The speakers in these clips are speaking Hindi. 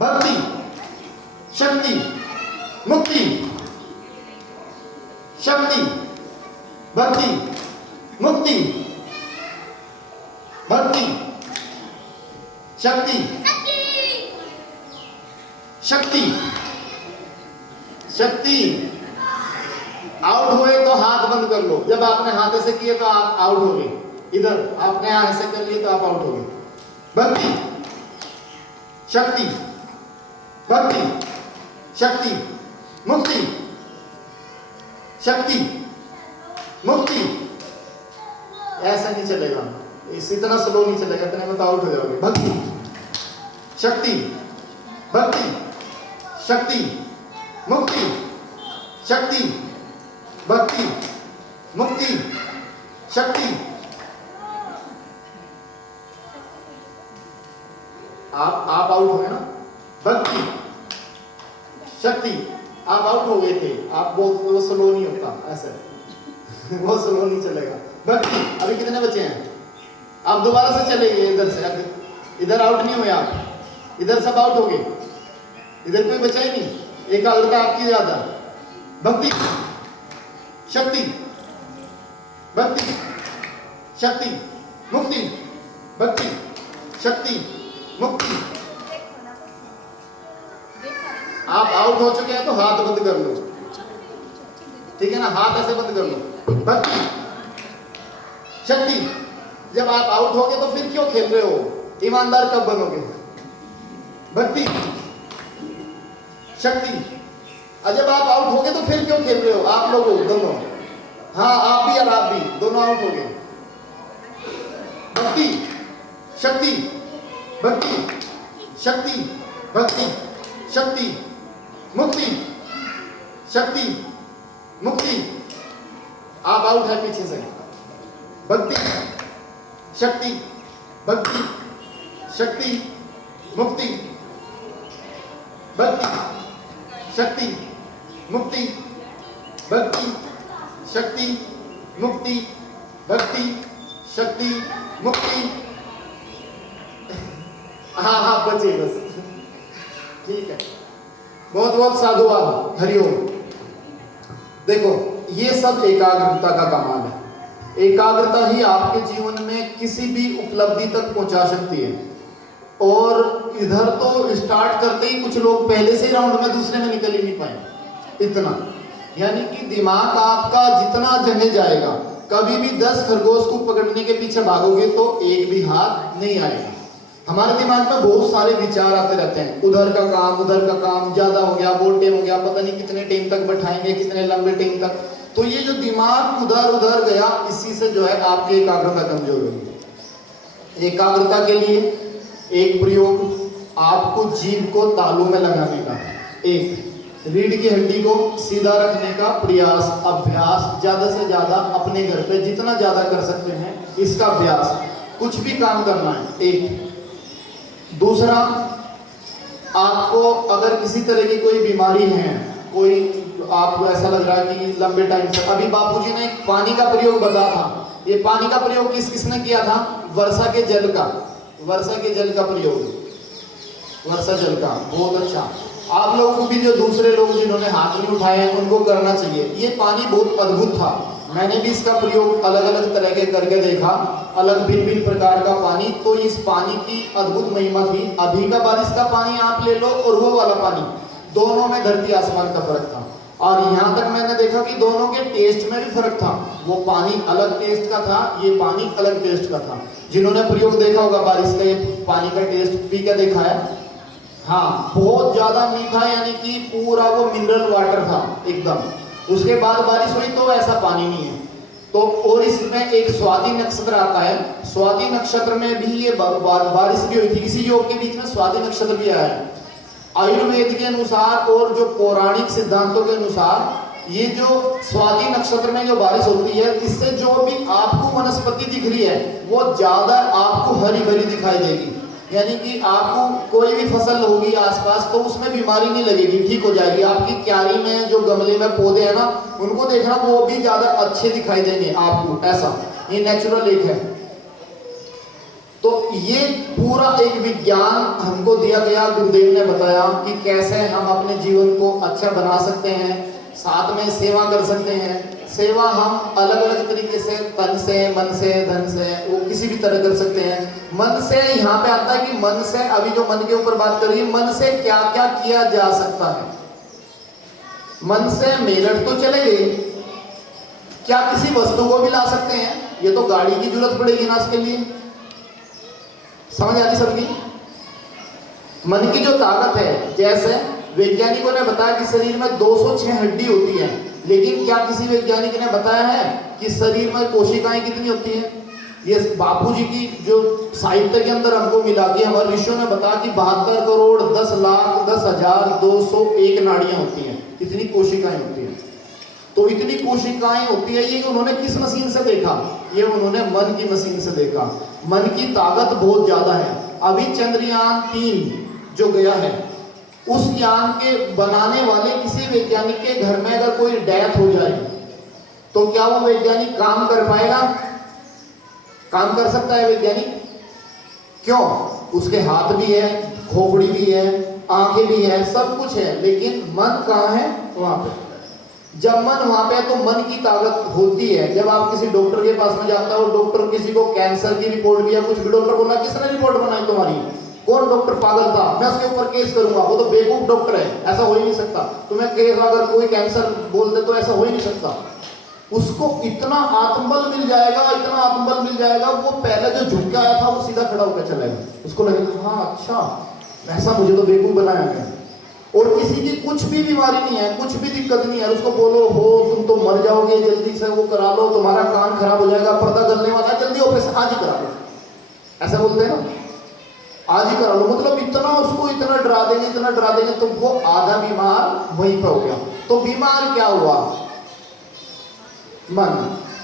भक्ति, शक्ति, मुक्ति, शक्ति, भक्ति, मुक्ति, भक्ति, शक्ति, शक्ति, शक्ति। आउट हुए तो हाथ बंद कर लो। जब आपने हाथ ऐसे किए तो आप आउट हो गए। इधर आपने ऐसे कर लिए तो आप आउट हो गए। भक्ति, शक्ति, भक्ति, शक्ति, मुक्ति, शक्ति, मुक्ति। ऐसा नहीं चलेगा, इतना स्लो नहीं चलेगा, इतने में तो आउट हो जाओगे। भक्ति, शक्ति, भक्ति, शक्ति, मुक्ति, शक्ति, भक्ति, मुक्ति, शक्ति। आप आउट हो गए ना। भक्ति, शक्ति, आप आउट हो गए थे। आप वो स्लो नहीं होता ऐसे वो स्लो नहीं चलेगा। भक्ति, अभी कितने बचे हैं? आप दोबारा से चलेंगे इधर से। इधर आउट नहीं हुए आप, इधर सब आउट हो गए, इधर कोई बचा ही नहीं। एकाग्रता आपकी ज्यादा। भक्ति, शक्ति, भक्ति, शक्ति, मुक्ति, भक्ति, शक्ति, मुक्ति। आप आउट हो चुके हैं तो हाथ बंद कर लो, ठीक है ना। हाथ ऐसे बंद कर लो। भक्ति, शक्ति। जब आप आउट हो गए तो फिर क्यों खेल रहे हो? ईमानदार कब बनोगे? भक्ति, शक्ति। और जब आप आउट हो गए तो फिर क्यों खेल रहे हो? आप लोग दोनों, हाँ आप भी और आप भी दोनों आउट हो गए। भक्ति, शक्ति, भक्ति, शक्ति, भक्ति, शक्ति, मुक्ति, शक्ति, मुक्ति। आप आउट है पीछे से। भक्ति, शक्ति, भक्ति, शक्ति, मुक्ति, भक्ति, शक्ति, मुक्ति, भक्ति, शक्ति, मुक्ति, भक्ति, शक्ति, मुक्ति। हाँ बचे बस, ठीक है। बहुत बहुत साधुवाद, हरिओम। देखो ये सब एकाग्रता का कमाल है। एकाग्रता ही आपके जीवन में किसी भी उपलब्धि तक पहुंचा सकती है। और इधर तो स्टार्ट करते ही कुछ लोग पहले से राउंड में दूसरे में निकल ही नहीं पाए। इतना, यानी कि दिमाग आपका जितना जमे जाएगा, कभी भी 10 खरगोश को पकड़ने के पीछे भागोगे तो एक भी हाथ नहीं आएगा। हमारे दिमाग में बहुत सारे विचार आते रहते हैं, उधर का काम ज्यादा हो गया, वो टाइम हो गया, पता नहीं कितने टाइम तक बैठाएंगे, कितने लंबे टाइम तक। तो ये जो दिमाग उधर गया, इसी से जो है आपकी एकाग्रता कमजोर होगी। एकाग्रता के लिए एक प्रयोग आपको जीभ को तालू में लगाने का, एक रीढ़ की हड्डी को सीधा रखने का प्रयास, अभ्यास ज्यादा से ज्यादा अपने घर पे जितना ज्यादा कर सकते हैं इसका अभ्यास। कुछ भी काम करना है। एक दूसरा, आपको अगर किसी तरह की कोई बीमारी है, कोई आपको ऐसा लग रहा है कि लंबे टाइम से, अभी बापूजी ने एक पानी का प्रयोग बताया था। ये पानी का प्रयोग किसने किया था? वर्षा के जल का प्रयोग, वर्षा जल का। बहुत अच्छा। आप लोगों को भी, जो दूसरे लोग जिन्होंने हाथ नहीं उठाए हैं, उनको करना चाहिए। ये पानी बहुत अद्भुत था। मैंने भी इसका प्रयोग अलग अलग तरह के करके देखा, अलग भिन्न प्रकार का पानी। तो इस पानी की अद्भुत महिमा थी। अभी का बारिश का पानी आप ले लो और वो वाला पानी, दोनों में धरती आसमान का फर्क था। और यहाँ तक मैंने देखा कि दोनों के टेस्ट में भी फर्क था। वो पानी अलग टेस्ट का था, ये पानी अलग टेस्ट का था। जिन्होंने प्रयोग देखा होगा बारिश का, ये पानी का टेस्ट पी के देखा है? हाँ, बहुत ज्यादा मीठा, यानी कि पूरा वो मिनरल वाटर था एकदम। उसके बाद बारिश हुई तो ऐसा पानी नहीं है। तो और इसमें एक स्वाति नक्षत्र आता है। स्वाति नक्षत्र में भी ये बारिश भी हुई थी। इसी योग के बीच में स्वाति नक्षत्र भी आया है। आयुर्वेद के अनुसार और जो पौराणिक सिद्धांतों के अनुसार, ये जो स्वाति नक्षत्र में जो बारिश होती है, इससे जो भी आपको वनस्पति दिख रही है वो ज्यादा आपको हरी भरी दिखाई देगी। यानी कि आपको कोई भी फसल होगी आसपास तो उसमें बीमारी नहीं लगेगी, ठीक हो जाएगी। आपकी क्यारी में जो गमले में पौधे हैं ना, उनको देखना वो भी ज्यादा अच्छे दिखाई देंगे आपको। ऐसा ये नेचुरल एक है। तो ये पूरा एक विज्ञान हमको दिया गया, गुरुदेव ने बताया कि कैसे हम अपने जीवन को अच्छा बना सकते हैं, साथ में सेवा कर सकते हैं। सेवा हम अलग अलग तरीके से, तन से, मन से, धन से, वो किसी भी तरह कर सकते हैं। मन से यहाँ पे आता है कि मन से, अभी जो मन के ऊपर बात करिए, मन से क्या क्या किया जा सकता है। मन से मेरठ तो चले गए, क्या किसी वस्तु को भी ला सकते हैं? ये तो गाड़ी की जरूरत पड़ेगी ना इसके लिए। समझ आती सबकी? मन की जो ताकत है, जैसे वैज्ञानिकों ने बताया कि शरीर में 206 हड्डी होती है, लेकिन क्या किसी वैज्ञानिक ने बताया है कि शरीर में कोशिकाएं कितनी होती हैं? ये बापूजी की जो साहित्य के अंदर हमको मिला कि हमारे ऋषियों ने बताया कि 72 करोड़ 10,10,10,201 नाड़ियां होती हैं, इतनी कोशिकाएं होती हैं। तो इतनी कोशिकाएं होती है, ये उन्होंने किस मशीन से देखा? ये उन्होंने मन की मशीन से देखा। मन की ताकत बहुत ज्यादा है। अभी चंद्रयान 3 जो गया है, उस यान के बनाने वाले किसी वैज्ञानिक के घर में अगर कोई डेथ हो जाए तो क्या वो वैज्ञानिक काम कर पाएगा? काम कर सकता है वैज्ञानिक? क्यों? उसके हाथ भी है, खोपड़ी भी है, आंखें भी है, सब कुछ है, लेकिन मन कहाँ है? वहां पे। जब मन वहां पे है तो मन की ताकत होती है। जब आप किसी डॉक्टर के पास में जाता हो, डॉक्टर किसी को कैंसर की रिपोर्ट भी या कुछ भी, डॉक्टर बोला किसने रिपोर्ट बनाई तुम्हारी? कौन डॉक्टर पागल था, मैं उसके ऊपर केस करूंगा, वो तो बेवकूफ डॉक्टर है, ऐसा हो ही नहीं सकता। तुम्हें केस अगर कोई कैंसर बोल दे तो ऐसा हो ही नहीं सकता। उसको इतना आत्मबल मिल जाएगा, इतना आत्मबल मिल जाएगा, वो पहले जो झुक के आया था वो सीधा खड़ा होकर चलेगा। उसको लगेगा हाँ अच्छा, ऐसा मुझे तो बेवकूफ बनाया गया। और किसी की कुछ भी बीमारी नहीं है, कुछ भी दिक्कत नहीं है, उसको बोलो हो तुम तो मर जाओगे, जल्दी से वो करा लो, तुम्हारा कान खराब हो जाएगा, पर्दा गलने वाला है, जल्दी ऑपरेशन आज ही करा लो, ऐसा बोलते हैं ना, आज ही करा लो। मतलब इतना उसको इतना डरा देंगे, इतना डरा देंगे, तो वो आधा बीमार वहीं पर हो गया। तो बीमार क्या हुआ? मन।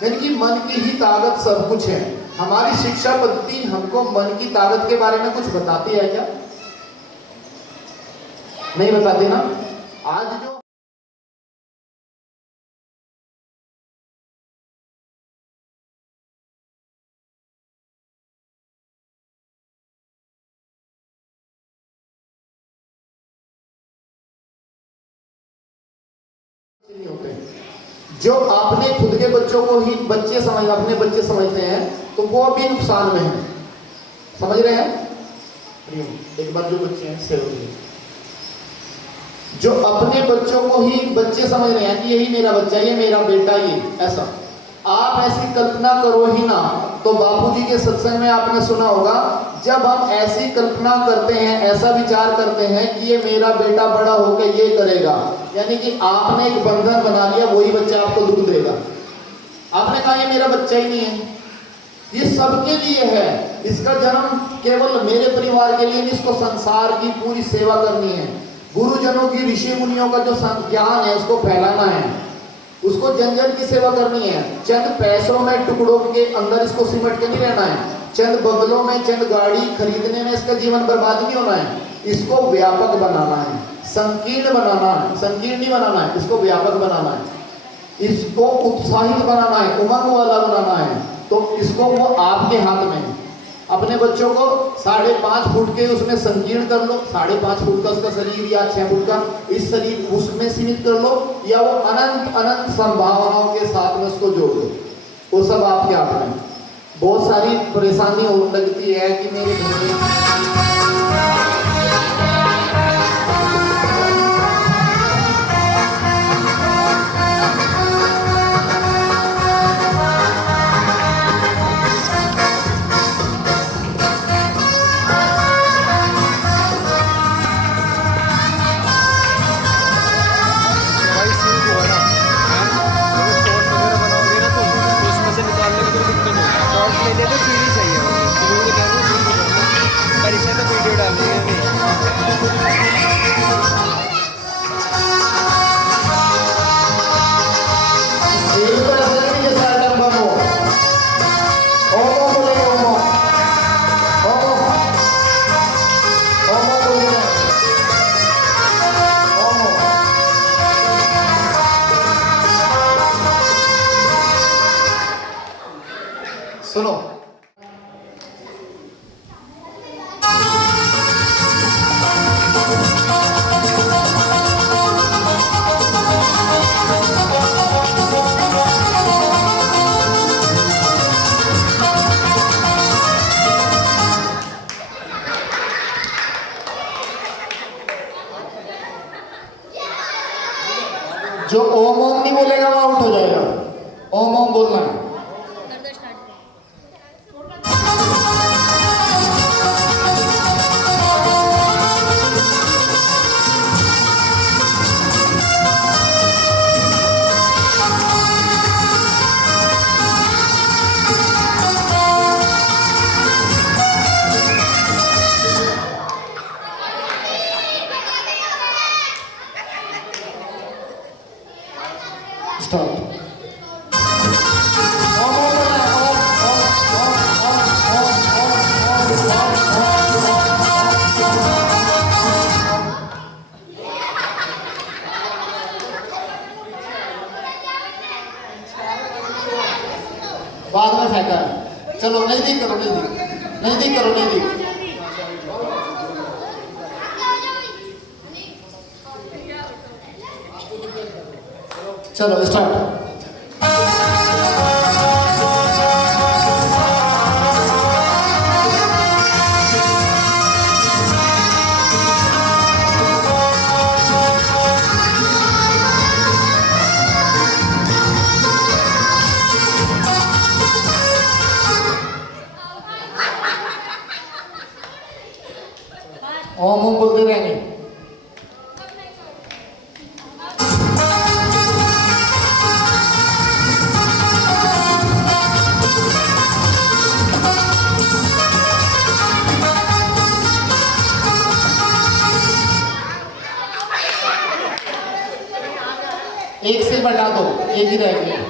यानी कि मन की ही ताकत सब कुछ है। हमारी शिक्षा पद्धति हमको मन की ताकत के बारे में कुछ बताती है क्या? नहीं बताती ना। आज जो नहीं होते, जो आपने खुद के बच्चों को ही बच्चे समझ, अपने बच्चे समझते हैं, तो वो भी नुकसान में है। समझ रहे हैं? एक बार जो बच्चे हैं सेवन, जो अपने बच्चों को ही बच्चे समझ रहे हैं कि यही मेरा बच्चा, ये मेरा बेटा, ये ऐसा, आप ऐसी कल्पना करो ही ना। तो बापूजी के सत्संग में आपने सुना होगा, जब हम ऐसी कल्पना करते हैं, ऐसा विचार करते हैं कि ये मेरा बेटा बड़ा होकर ये करेगा, यानी कि आपने एक बंधन बना लिया, वही बच्चा आपको दुख देगा। आपने कहा ये मेरा बच्चा ही नहीं है, ये सबके लिए है, इसका जन्म केवल मेरे परिवार के लिए नहीं, इसको संसार की पूरी सेवा करनी है। गुरुजनों की, ऋषि मुनियों का जो ज्ञान है उसको फैलाना है, उसको जन जन की सेवा करनी है। चंद पैसों में, टुकड़ों के अंदर इसको सिमट के नहीं रहना है, चंद बंगलों में, चंद गाड़ी खरीदने में इसका जीवन बर्बाद नहीं होना है। इसको व्यापक बनाना है, संकीर्ण बनाना है, संकीर्ण नहीं बनाना है, इसको व्यापक बनाना है, इसको उत्साहित बनाना है, उमंग वाला बनाना है। तो इसको वो आपके हाथ में है। अपने बच्चों को 5.5 फुट के उसमें संकीर्ण कर लो, 5.5 फुट का उसका शरीर या 6 फुट का इस शरीर उसमें सीमित कर लो, या वो अनंत अनंत संभावनाओं के साथ में उसको जोड़ दो, वो सब आपके हाथ में। बहुत सारी परेशानी हो लगती है कि मेरे घर में पहले तो सीढ़ी चाहिए, पर इसे तो जो ओम ओम नहीं बोलेगा वो आउट हो जाएगा। ओम ओम बोलना है। स्टार्ट। बाद में फेंका है। चलो नजदीक करो, नजदीक करो, नजदीक। चलो स्टार्ट। ओम ओम बोलते रहेंगे। एक से बढ़ा दो, एक ही रह गया।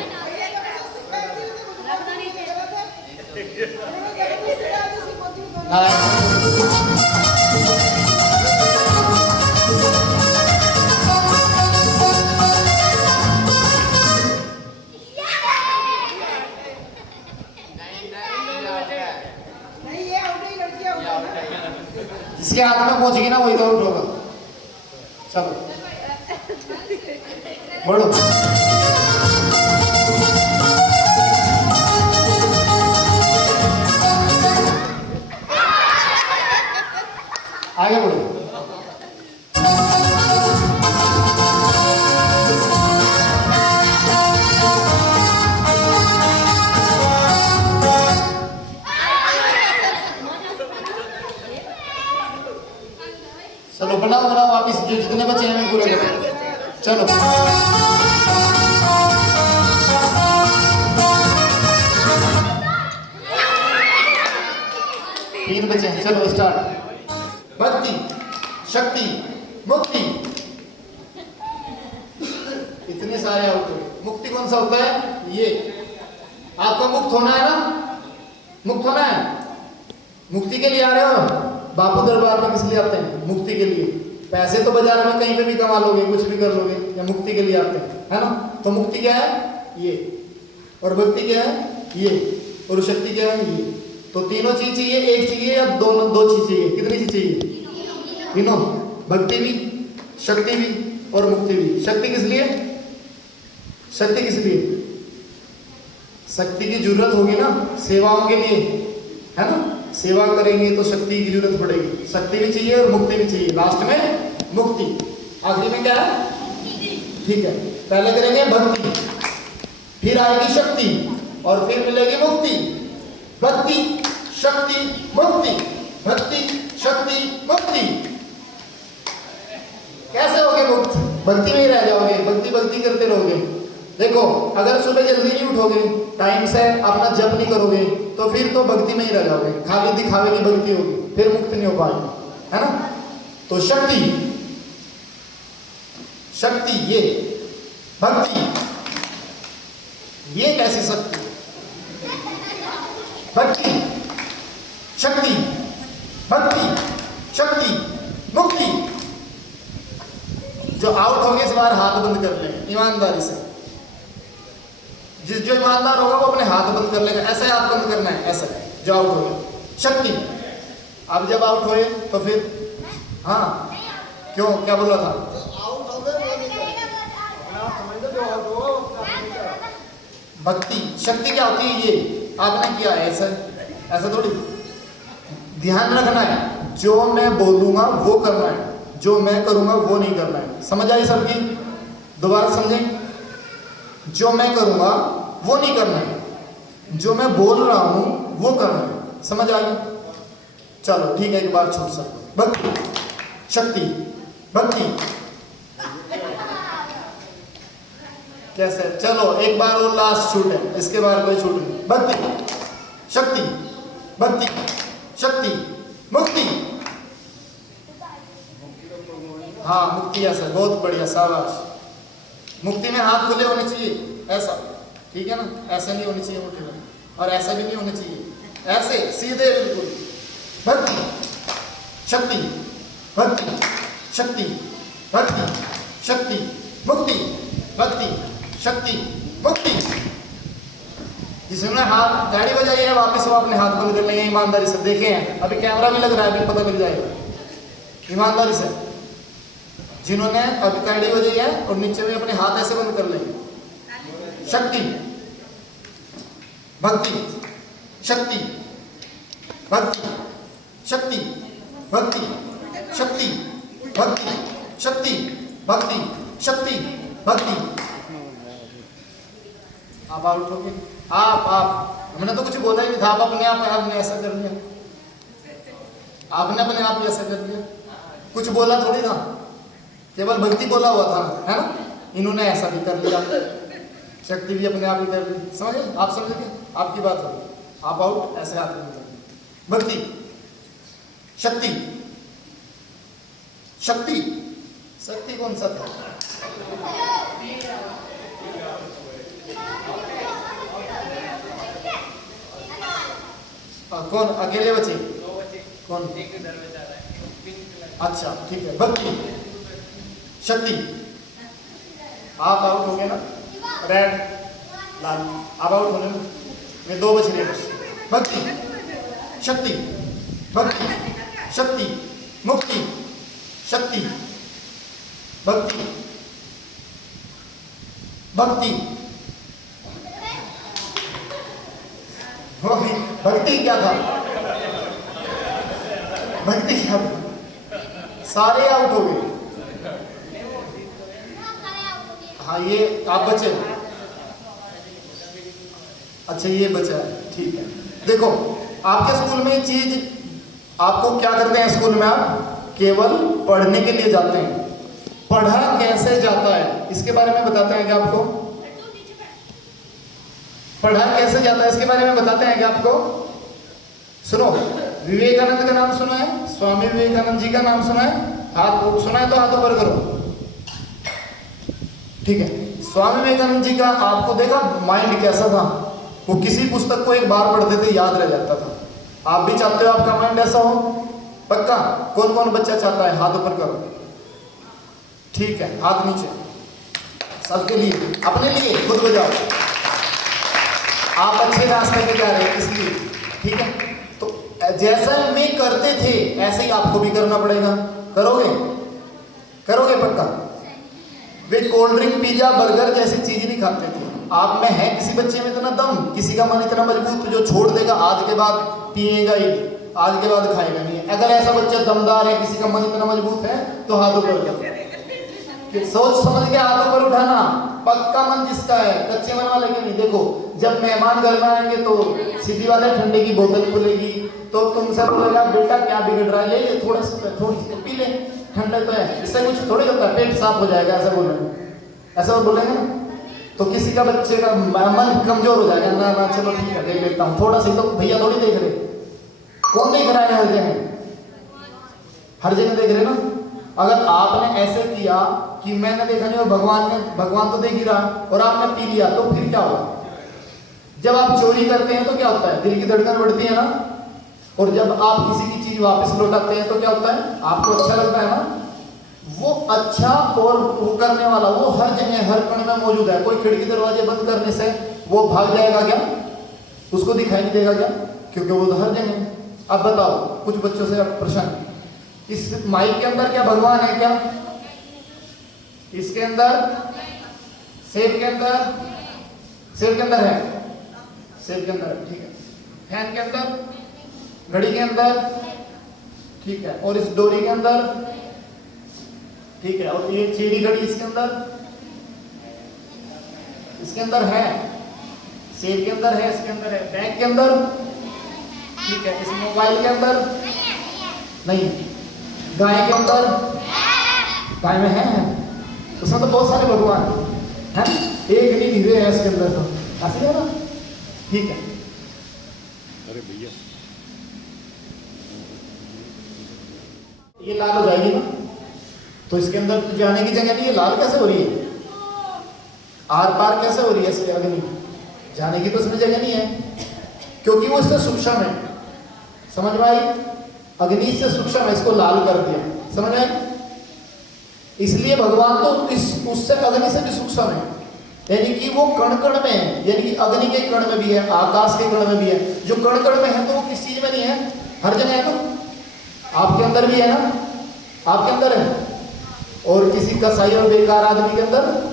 जिसके हाथ में पहुंचेगी ना वही तो आउट होगा। चलो बढ़ो। आगे बढ़ो। चलो बनाओ बनाओ, वापिस जो जितने बचे हैं पूरे करो। चलो तीन बचे हैं। चलो स्टार्ट। भक्ति, शक्ति, मुक्ति। इतने सारे आउट हो। मुक्ति कौन सा होता है? ये आपको मुक्त होना है ना, मुक्त होना है। मुक्ति के लिए आ रहे हो। बापू दरबार में किस लिए आते हैं? मुक्ति के लिए। पैसे तो बाजार में कहीं पे भी कमा लोगे, कुछ भी कर लोगे, या मुक्ति के लिए आते हैं, है ना। तो मुक्ति क्या है? ये। और भक्ति क्या है? ये। और शक्ति क्या है? ये। तो तीनों चीज चाहिए, एक चाहिए या दोनों? दो चीज चाहिए। कितनी चीज चाहिए? तीनों। भक्ति भी, शक्ति भी और मुक्ति भी। शक्ति किस लिए? शक्ति किस लिए? शक्ति की जरूरत होगी ना सेवाओं के लिए, है ना। सेवा करेंगे तो शक्ति की जरूरत पड़ेगी। शक्ति भी चाहिए और मुक्ति भी चाहिए। लास्ट में मुक्ति, आखिरी में क्या है? ठीक है, पहले करेंगे भक्ति, फिर आएगी शक्ति और फिर मिलेगी मुक्ति। भक्ति, शक्ति, मुक्ति, भक्ति, शक्ति, मुक्ति। कैसे होगे मुक्त? भक्ति में ही रह जाओगे, भक्ति भक्ति करते रहोगे। देखो, अगर सुबह जल्दी नहीं उठोगे, टाइम से अपना जप नहीं करोगे, तो फिर तो भक्ति में ही रह जाओगे। खाली दिखावे की भक्ति होगी, फिर मुक्त नहीं हो पाएगा, है ना। तो शक्ति, शक्ति ये, भक्ति ये कैसी शक्ति? भक्ति, शक्ति, भक्ति, शक्ति, मुक्ति। जो आउट होंगे इस बार हाथ बंद कर लें ईमानदारी से। जो ईमानदार होगा वो अपने हाथ बंद कर लेगा। ऐसे हाथ बंद करना है, ऐसा जो आउट हो गया। शक्ति, अब जब आउट हुए तो फिर हाँ, क्यों, क्या बोला था? भक्ति, शक्ति क्या होती है? ये आपने किया है, ऐसा ऐसा थोड़ी। ध्यान रखना है, जो मैं बोलूंगा वो करना है, जो मैं करूंगा वो नहीं करना है। समझ आई सबकी? दोबारा समझें। जो मैं करूंगा वो नहीं करना है, जो मैं बोल रहा हूं वो करना है। समझ आ गई? चलो ठीक है, एक बार छूट सकते। भक्ति, शक्ति, भक्ति कैसे? चलो एक बार और लास्ट छूट है, इसके बाद कोई छूट नहीं। भक्ति, शक्ति, भक्ति, शक्ति, मुक्ति। हाँ मुक्ति, ऐसा बहुत बढ़िया, शाबाश। मुक्ति में हाथ खुले होने चाहिए ऐसा, ठीक है ना? ऐसे नहीं होनी चाहिए मुट्ठी में, और ऐसा भी नहीं होना चाहिए, ऐसे सीधे बिल्कुल। भक्ति, शक्ति, भक्ति, शक्ति, भक्ति, शक्ति, मुक्ति, भक्ति, शक्ति, मुक्ति। जिसने हाथ गाड़ी बजाई है वापस वो अपने हाथ बंद कर लेंगे ईमानदारी से। देखे हैं अभी कैमरा भी लग रहा है, अभी पता लग जाएगा ईमानदारी से। जिन्होंने अभी गाड़ी बजाई है और नीचे में अपने हाथ ऐसे बंद कर लेंगे। शक्ति, भक्ति, शक्ति, भक्ति, शक्ति, भक्ति, शक्ति, भक्ति, शक्ति, भक्ति, शक्ति, भक्ति। आप आउट हो गए। आप हमने तो कुछ बोला ही नहीं था, आप अपने आप आपने ऐसा कर लिया, आपने अपने आप ही ऐसा कर लिया, कुछ बोला थोड़ी था, केवल भक्ति बोला हुआ था, है ना? इन्होंने ऐसा भी कर लिया, शक्ति भी अपने आप ही कर ली। समझे? आप समझ गए? आपकी बात होगी। आप आउट, ऐसे हाथ नहीं करते। भक्ति, शक्ति, शक्ति, शक्ति कौन सा था? कौन अकेले बचे? कौन? अच्छा ठीक है। भक्ति, शक्ति। आप आउट हो गए ना? रेड, लाल, आप आउट होने में दो बच रहे। भक्ति, शक्ति, भक्ति, शक्ति, मुक्ति, शक्ति, भक्ति, भक्ति। भक्ति क्या था? भक्ति क्या था? सारे आउट हो गए। हाँ ये आप बचे। अच्छा ये बचा है, ठीक है। देखो आपके स्कूल में चीज आपको क्या करते हैं? स्कूल में आप केवल पढ़ने के लिए जाते हैं। पढ़ा कैसे जाता है इसके बारे में बताते हैं क्या आपको? पढ़ा कैसे जाता है इसके बारे में बताते हैं क्या आपको? सुनो, विवेकानंद का नाम सुना है? स्वामी विवेकानंद जी का नाम सुना है? हाथ सुना है तो हाथ ऊपर करो। ठीक है। स्वामी विवेकानंद जी का आपको देखा माइंड कैसा था? वो किसी पुस्तक को एक बार पढ़ते थे याद रह जाता था। आप भी चाहते हो आपका माइंड ऐसा हो? पक्का? कौन कौन बच्चा चाहता है? हाथ ऊपर करो। ठीक है, हाथ नीचे। सबके लिए, अपने लिए खुद बजाओ। आप अच्छे रास्ते पे जा रहे हैं इसलिए, ठीक है? तो जैसा वे करते थे ऐसे ही आपको भी करना पड़ेगा। करोगे? करोगे पक्का? वे कोल्ड ड्रिंक, पिज्जा, बर्गर जैसी चीज नहीं खाते थे। आप में है किसी बच्चे में इतना दम, किसी का मन इतना मजबूत जो छोड़ देगा आज के बाद पिएगा ही, आज के बाद खाएगा नहीं। अगर ऐसा बच्चा दमदार है, किसी का मन इतना मजबूत है तो हाथ ऊपर करो। सोच समझ के हाथ ऊपर उठाना। पक्का मन जिसका है, कच्चे मन वाले के नहीं। देखो जब मेहमान घर में आएंगे तो सीधी वाले ठंडे की बोतल खुलेगी तो तुमसे बोलेगा बेटा क्या बिगड़ रहा है, ले थोड़ा सा थोड़ी सी पी ले, ठंडा तो है, इससे कुछ थोड़ी होता है, पेट साफ हो जाएगा, ऐसा बोलेंगे। ऐसा बोलेंगे ना तो किसी का बच्चे का मन कमजोर हो जाएगा। ना ना चलो ठीक है देख लेता हूँ थोड़ा सी, तो भैया थोड़ी देख रहे, कौन देख रहा है? हर जगह, हर जगह देख रहे ना। अगर आपने ऐसे किया कि मैंने देखा नहीं और भगवान तो देख ही रहा, और आपने पी लिया तो फिर क्या होगा? जब आप चोरी करते हैं तो क्या होता है? दिल की धड़कन बढ़ती है ना। और जब आप किसी की चीज वापस लौटाते हैं तो क्या होता है? आपको अच्छा लगता है ना। वो अच्छा और वो करने वाला वो हर जगह हर कण में मौजूद है। कोई खिड़की दरवाजे बंद करने से वो भाग जाएगा क्या? उसको दिखाई नहीं देगा क्या? क्योंकि वो तो हर जगह। अब बताओ कुछ बच्चों से प्रश्न, इस माइक के अंदर क्या भगवान है क्या? इसके अंदर, सेब के अंदर, सेब के अंदर है, सेब के अंदर, ठीक है। फैन के अंदर, घड़ी के अंदर, ठीक है। और इस डोरी के अंदर, ठीक है। और ये चीनी घड़ी इसके अंदर, इसके अंदर है, सेब के अंदर है, इसके अंदर है, बैग के अंदर, ठीक है, इस मोबाइल के अंदर नहीं, गाय के अंदर, गाय में है, उसमें तो बहुत सारे भगवान है, एक नहीं हीरे है इसके अंदर, तो ऐसे है ना, ठीक है। अरे भैया ये लाल हो जाएगी ना, तो इसके अंदर जाने की जगह नहीं है, लाल कैसे हो रही है, आर पार कैसे हो रही है, इसके अग्नि जाने की तो इसमें जगह नहीं है, क्योंकि वो इससे सूक्ष्म है, समझ में आई, अग्नि से सूक्ष्म है, इसको लाल कर दिया, समझ आई। इसलिए भगवान तो इस उससे अग्नि से भी सूक्ष्म है, यानी कि वो कण कण में है, यानी कि अग्नि के कण में भी है, आकाश के कण में भी है, जो कण कण में है तो वो किस चीज में नहीं है, हर जगह है ना, आपके अंदर भी है ना, आपके अंदर है, और किसी कसाई और बेकार आदमी के अंदर,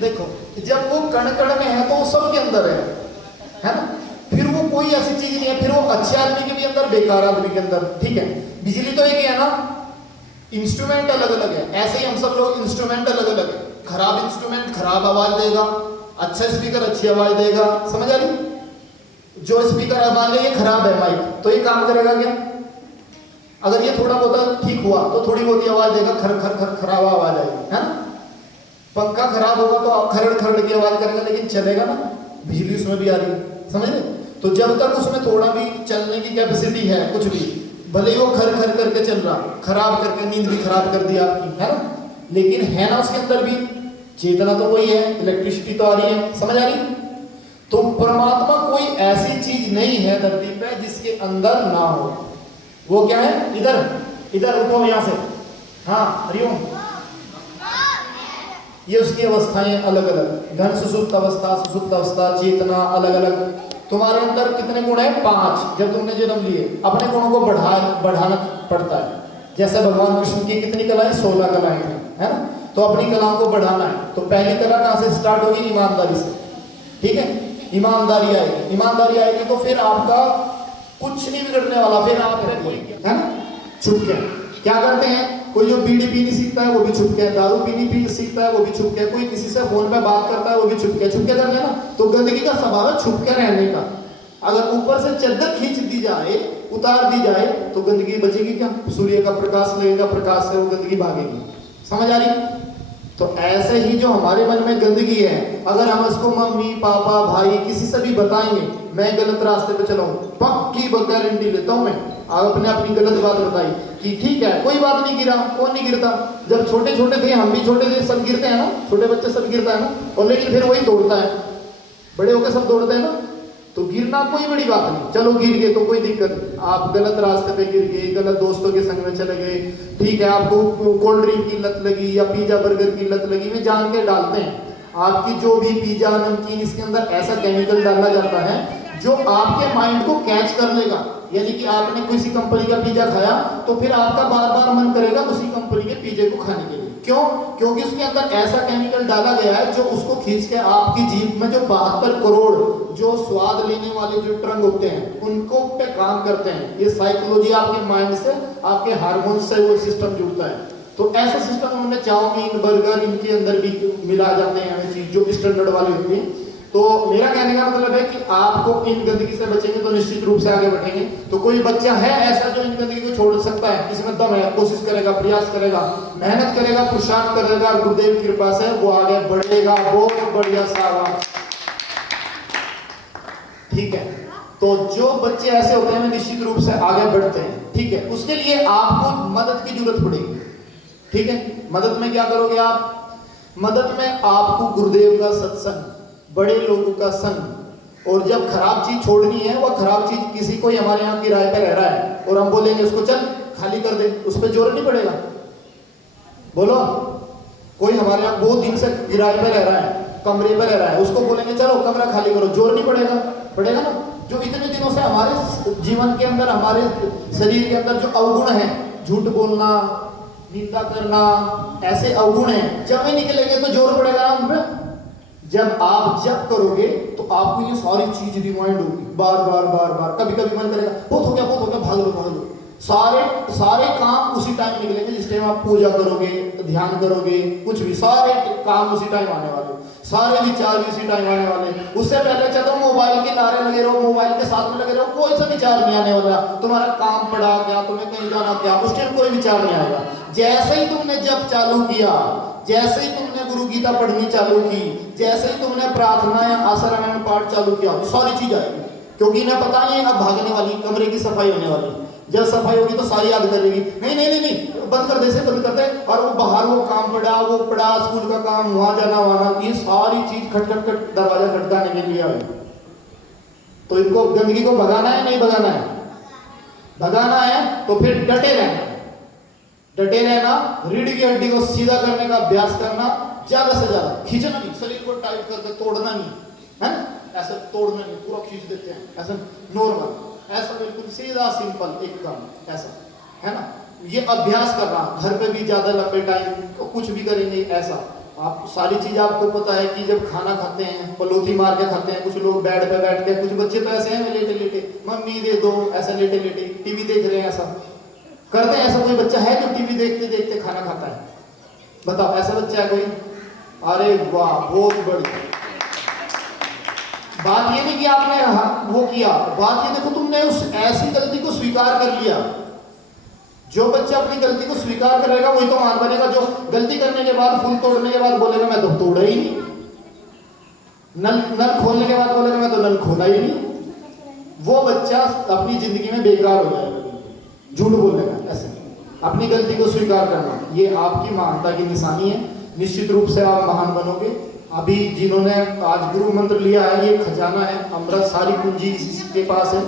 देखो जब वो कण कण में है तो वो सबके अंदर है ना, फिर वो कोई ऐसी चीज नहीं है, फिर वो अच्छे आदमी के भी अंदर, बेकार आदमी के अंदर, ठीक है। बिजली तो एक ही है ना, इंस्ट्रूमेंट अलग अलग है, ऐसे ही हम सब लोग इंस्ट्रूमेंट अलग अलग है, खराब इंस्ट्रूमेंट खराब आवाज देगा, अच्छा स्पीकर अच्छी आवाज देगा, समझ आ रही, जो स्पीकर आवाज है ये खराब है माइक, तो ये काम करेगा क्या, अगर ये थोड़ा बहुत ठीक हुआ तो थोड़ी बहुत आवाज देगा, खर खर खर खराब आवाज आएगी, है ना। पंखा खराब होगा तो आप खरड़ खरड़ की आवाज करेगा, लेकिन चलेगा ना, बिजली उसमें भी आ रही है, समझ रहे। तो जब तक उसमें थोड़ा भी चलने की कैपेसिटी है, कुछ भी, भले ही वो खर खर करके चल रहा, खराब करके नींद भी खराब कर दी आपकी, है ना, लेकिन है ना उसके अंदर भी चेतना तो वही है, इलेक्ट्रिसिटी तो आ रही है, समझ आ रही। तो परमात्मा कोई ऐसी चीज नहीं है धरती पे जिसके अंदर ना हो, वो क्या है, इधर इधर उठो यहां से, हाँ हरिओम, ये उसकी अवस्थाएं अलग अलग, घन सुसुप्त अवस्था, चेतना अलग अलग। तुम्हारे अंदर कितने गुण है, 5, जब तुमने जन्म लिए, अपने गुणों को बढ़ाना पड़ता है, जैसे भगवान कृष्ण की कितनी कलाएं, 16 कलाएं थी, है ना, तो अपनी कलाओं को बढ़ाना है, तो पहली कला कहां से स्टार्ट होगी, ईमानदारी से, ठीक है, ईमानदारी आएगी तो फिर आपका कुछ नहीं बिगड़ने वाला, फिर आप कोई, है ना, छुप के क्या करते हैं, कोई जो बीड़ी पीनी सीखता है वो भी छुप के, दारू पीनी सीखता है वो भी छुप के, कोई किसी से फोन पे बात करता है वो भी छुप के करते हैं ना। तो गंदगी का स्वभाव है छुप के रहने का, अगर ऊपर से चद्दर खींच दी जाए, उतार दी जाए, तो गंदगी बचेगी क्या, सूर्य का प्रकाश लगेगा, प्रकाश से वो गंदगी भागेगी, समझ आ रही। तो ऐसे ही जो हमारे मन में गंदगी है, अगर हम इसको मम्मी पापा भाई किसी से भी बताएंगे, मैं गलत रास्ते पे चला हूं, पक्की गारंटी लेता हूं मैं, आपने अपनी गलत बात बताई कि ठीक है कोई बात नहीं, गिरा, कौन नहीं गिरता, जब छोटे छोटे थे, हम भी छोटे थे, सब गिरते हैं ना, छोटे बच्चे सब गिरता है ना, और लेकिन फिर वही दौड़ता है, बड़े होकर सब दौड़ते हैं ना, तो गिरना कोई बड़ी बात नहीं, चलो गिर गए तो कोई दिक्कत नहीं, आप गलत रास्ते पे गिर गए, गलत दोस्तों के संग में चले गए, ठीक है, आपको कोल्ड ड्रिंक की लत लगी या पिज्जा बर्गर की लत लगी, वे जान के डालते हैं, आपकी जो भी पिज्जा नमकीन, इसके अंदर ऐसा केमिकल डाला जाता है जो आपके माइंड को कैच कर लेगा, यानी कि आपने किसी कंपनी का पिज्जा खाया तो फिर आपका बार बार मन करेगा उसी कंपनी के पिज्जे को खाने के लिए, क्यों, क्योंकि उसके अंदर ऐसा केमिकल डाला गया है जो उसको खींच के आपकी जीभ में जो 72 करोड़ जो स्वाद लेने वाले जो ट्रंग होते हैं उनको पे काम करते हैं, ये साइकोलॉजी आपके माइंड से, आपके हार्मोन से वो सिस्टम जुड़ता है। तो ऐसा सिस्टम हमने चाउमीन बर्गर इनके अंदर भी मिला जाते हैं हमें चीज जो स्टैंडर्ड वाली होती है। तो मेरा कहने का मतलब है कि आपको इन गंदगी से बचेंगे तो निश्चित रूप से आगे बढ़ेंगे। तो कोई बच्चा है ऐसा जो इन गंदगी को छोड़ सकता है, इसमें दम है, कोशिश करेगा, प्रयास करेगा, मेहनत करेगा, पुरुषार्थ करेगा, गुरुदेव की कृपा से वो आगे बढ़ेगा, बहुत बढ़िया शाबाश, ठीक है। तो जो बच्चे ऐसे होते हैं निश्चित रूप से आगे बढ़ते हैं, ठीक है। उसके लिए आपको मदद की जरूरत पड़ेगी, ठीक है। मदद में क्या करोगे आप, मदद में आपको गुरुदेव का सत्संग, बड़े लोगों का संग, और जब खराब चीज छोड़नी है, वह खराब चीज किसी कोई हमारे यहाँ किराए पे रह रहा है और हम बोलेंगे उसको चल खाली कर दे, उस पर जोर नहीं पड़ेगा, बोलो। कोई हमारे यहाँ बहुत दिन से किराए पे रह रहा है, कमरे पे रह रहा है, उसको बोलेंगे चलो कमरा खाली करो, जोर नहीं पड़ेगा, पड़ेगा ना। जो इतने दिनों से हमारे जीवन के अंदर, हमारे शरीर के अंदर जो अवगुण है, झूठ बोलना, निंदा करना, ऐसे अवगुण है, जब भी निकलेंगे तो जोर पड़ेगा उन पे। जब आप जप करोगे तो तो आपको ये सारी चीज रिमाइंड होगी बार बार बार बार। कभी कभी मन करेगा बहुत हो गया बहुत हो गया, भाग लो भाग लो। सारे सारे काम उसी टाइम निकलेंगे जिस टाइम आप पूजा करोगे, ध्यान करोगे, कुछ भी सारे काम उसी टाइम आने वाले, सारे विचार भी उसी टाइम आने वाले। उससे पहले चलो मोबाइल के नारे लगे रहो, मोबाइल के साथ में लगे रहो, कोई सा विचार नहीं आने वाला। तुम्हारा काम पड़ा क्या, तुम्हें कहीं जाना क्या, उस टाइम कोई विचार नहीं आएगा। जैसे ही तुमने जप चालू किया, जैसे ही तुमने गुरु गीता पढ़नी चालू की, जैसे ही तुमने प्रार्थना या आसन रामायण पाठ चालू किया, सारी चीज आएगी। क्योंकि इन्हें पता नहीं है अब भागने वाली, कमरे की सफाई होने वाली, जब सफाई होगी तो सारी याद करेगी। नहीं नहीं नहीं नहीं, बंद कर दे से बंद करते। और वो बाहर वो काम पड़ा, वो पड़ा, स्कूल का काम, वहां जाना वहां, ये सारी चीज खट खट खट दरवाजा खटकाने के लिए आई। तो इनको गंदगी को भगाना है नहीं भगाना है? भगाना है तो फिर डटे रहना, डटे रहना, रीढ़ की हड्डी को सीधा करने का अभ्यास करना, ज्यादा से ज्यादा खींचना नहीं, शरीर को टाइट करके तोड़ना नहीं है ना, ऐसा तोड़ना नहीं, पूरा खींच देते हैं ऐसा नॉर्मल, ऐसा बिल्कुल सीधा सिंपल एक काम ऐसा, है ना। ये अभ्यास करना, घर पे भी ज्यादा लंबे टाइम तो कुछ भी करेंगे ऐसा। आप सारी चीज आपको पता है कि जब खाना खाते हैं पलोथी मार के खाते हैं, कुछ लोग बेड पे बैठ के, कुछ बच्चे तो ऐसे हैं लेटे लेटे, मम्मी दे दो, ऐसा लेटे लेटे टीवी देख रहे हैं, ऐसा करते हैं। ऐसा कोई बच्चा है जो टीवी देखते देखते खाना खाता है? बताओ ऐसा बच्चा है कोई? अरे वाह बहुत बढ़िया। बात ये नहीं कि आपने वो किया, बात ये देखो तुमने उस ऐसी गलती को स्वीकार कर लिया। जो बच्चा अपनी गलती को स्वीकार करेगा वही तो महान बनेगा। जो गलती करने के बाद, फूल तोड़ने के बाद बोलेगा मैं तो तोड़ा ही नहीं, नल खोलने के बाद बोलेगा मैं तो नल खोला ही नहीं, वो बच्चा अपनी जिंदगी में बेकार हो जाएगा। झूठ बोलने का ऐसे, अपनी गलती को स्वीकार करना, ये आपकी महानता की निशानी है। निश्चित रूप से आप महान बनोगे। अभी जिन्होंने आज गुरु मंत्र लिया है, ये खजाना है, अमृत सारी पूंजी इसके पास है,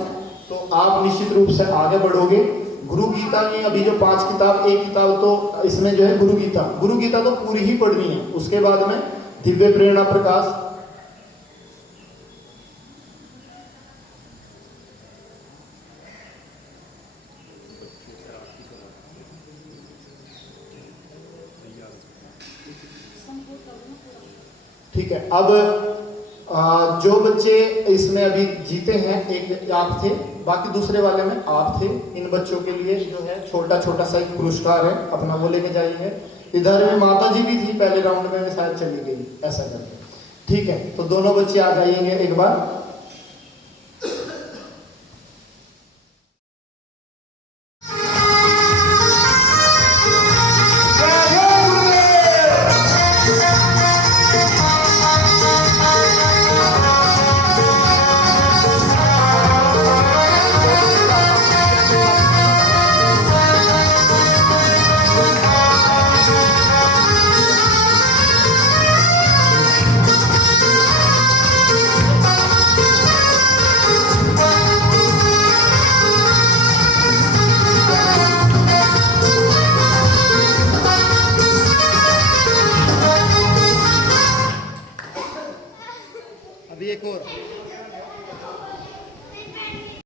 तो आप निश्चित रूप से आगे बढ़ोगे। गुरु गीता में अभी जो 5 किताब, एक किताब तो इसमें जो है गुरु गीता तो पूरी ही पढ़नी है। उसके बाद में दिव्य प्रेरणा प्रकाश, ठीक है। अब जो बच्चे इसमें अभी जीते हैं, एक आप थे, बाकी दूसरे वाले में आप थे। इन बच्चों के लिए जो है छोटा छोटा सा एक पुरस्कार है, अपना वो लेके जाएंगे। इधर में माता जी भी थी, पहले राउंड में शायद चली गई ऐसा करके, ठीक है। तो दोनों बच्चे आ जाइएंगे एक बार।